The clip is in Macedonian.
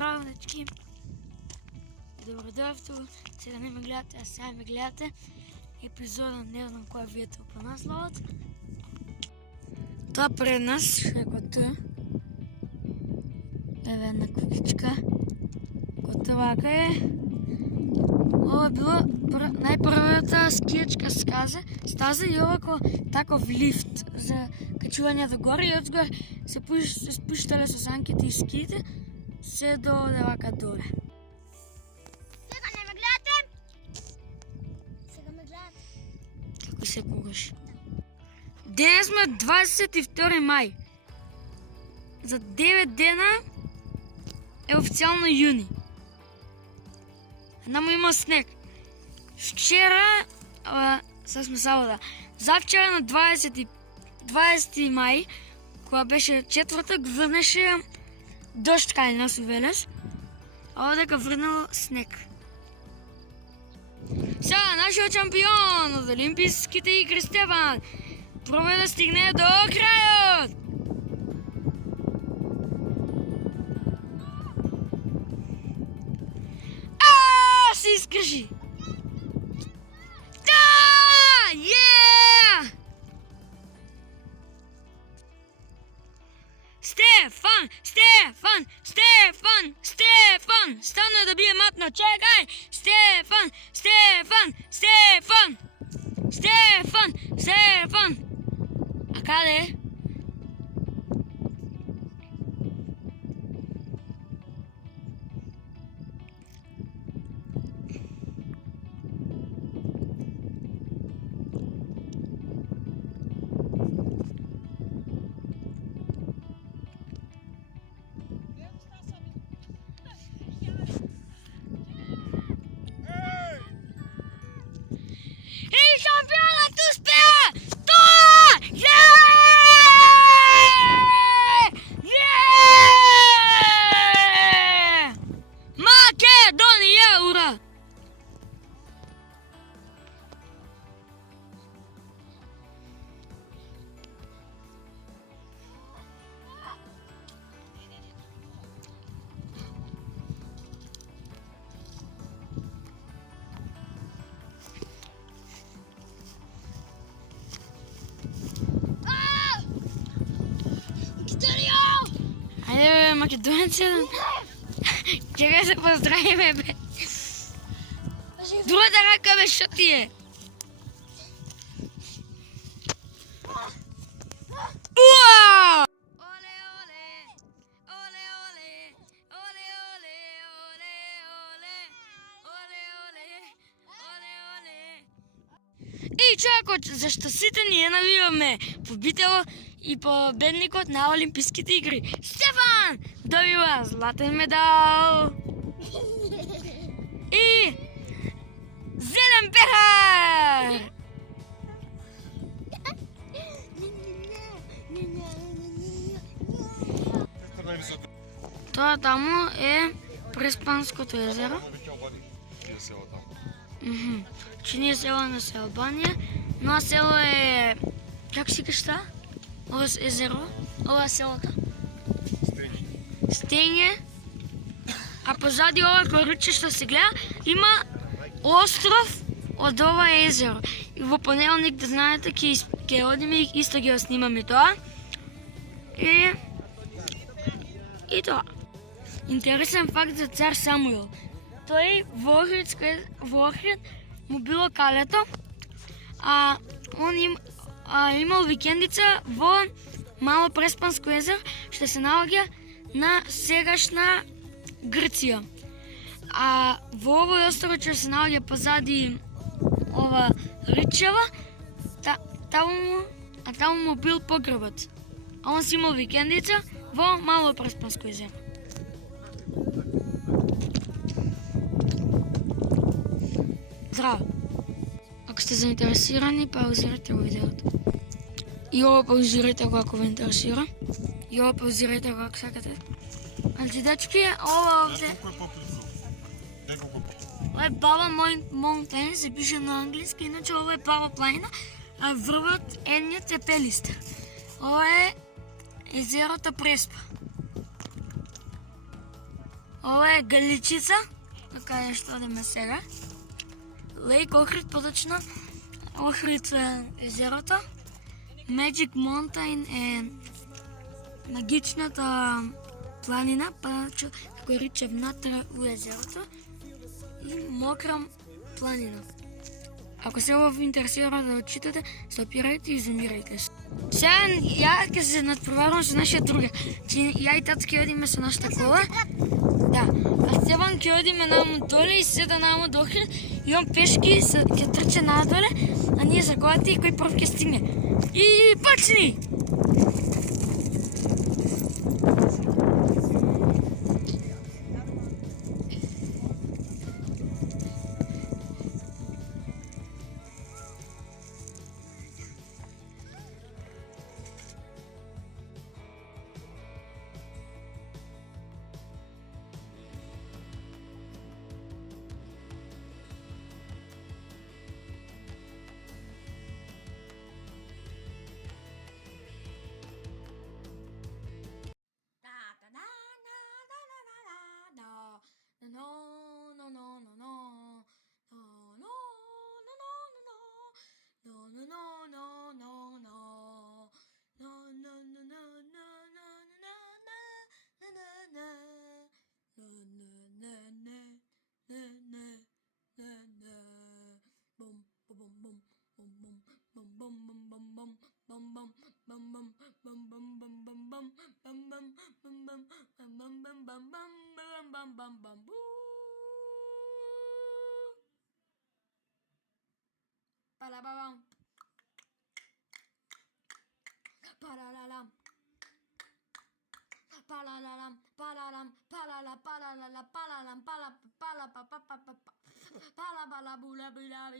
Здраво, дечки! Добродойте! Сега не ме гледате, а сега ме гледате. Епизода, не знам кой вието по нас ловат. Това пред нас ще готова. Ева една кукичка. Готовака е. Ова е било најпрвата скијачка стаза и овако таков лифт за качување до горе и одзгор се спуштале со санките и скиите се до вака доле. Сега не ме гледате? Сега ме гледате. Како се погаш. Денес сме 22 мај. За 9 дена е официјално јуни. Намо има снег. Вчера, сега сме сабота, завчера на 20 мај, кога беше четвртак, врнеше дожд кај нас у Велес, а овдека врнало снег. Сега, нашиот шампион од Олимписките игри Стефан пробува да стигне до крајот. Се изкажи! Да! Yeah! Стефан! Стефан! Стефан! Стефан! Стана да бие матна, чекай! Стефан! Стефан! Стефан! Стефан! Стефан! А каде е? Шампионът успя! Това! Македония, ура! Айде, македонци, чекай се поздравиме, бе. Другата рака, бе, шо ти е? Уау! Оле, оле, оле, оле, оле, оле, оле, оле, оле, оле, оле. И чако, зашто сите ние навиваме побител и победникот на Олимписките игри. Стефан добива златен медал и зелен пехар. Тоа таму е Преспанското езеро. Чинија село на Албанија, но село е, како си кажа таа? Ова е езеро, ова е селото. Стење. А позади ова коруче што се гледа, има остров од ова езеро. И во понеделник, да знаете, ќе одиме и исто ги снимаме тоа. И тоа. Интересен факт за цар Самуил. Тој во Охрид му било калето, а он имал викендица во Мало Преспанско езеро, што се наоѓа на сегашна Грција. А во овој остров што се наоѓа позади ова Ричева, таму му бил погребот. А он си имал викендица во Мало Преспанско езеро. Здраво! Ако сте заинтересирани, паузирайте го видеото. И ова паузирайте го ако ве интересира. И ова паузирайте го ако сакате. Значи, дечки, ова овде... Ова е Баба Монтен, се пише на англиски, иначе ова е Баба планина, а врвот едниот е Пелистер. Ова е езерото Преспа. Ovo je Галичица, така нещо да сега. Лейк Охрид, по-точно. Охрид е езерото. Magic Mountain е магичната планина, кориче внатре у езерото. И Мокра планина. Ако се ви интересира да отчитате, се опирайте и изумирайте се. Сега я ќе се надпреварвам со нашия друга. Че ја и тато ќе одиме со нашата кола. Да. А Стеван ќе одиме намо доле и седа намо до Охрид и он пешки ќе трче надоле, а ние за колата и кој прв ќе стигне. И почни! Palabam. Palalalam. Palalalam, palalam, palala, palalala, palalam, pala, pala, pa, pa, pa, pa, pa. Pala, pala, bula, bula,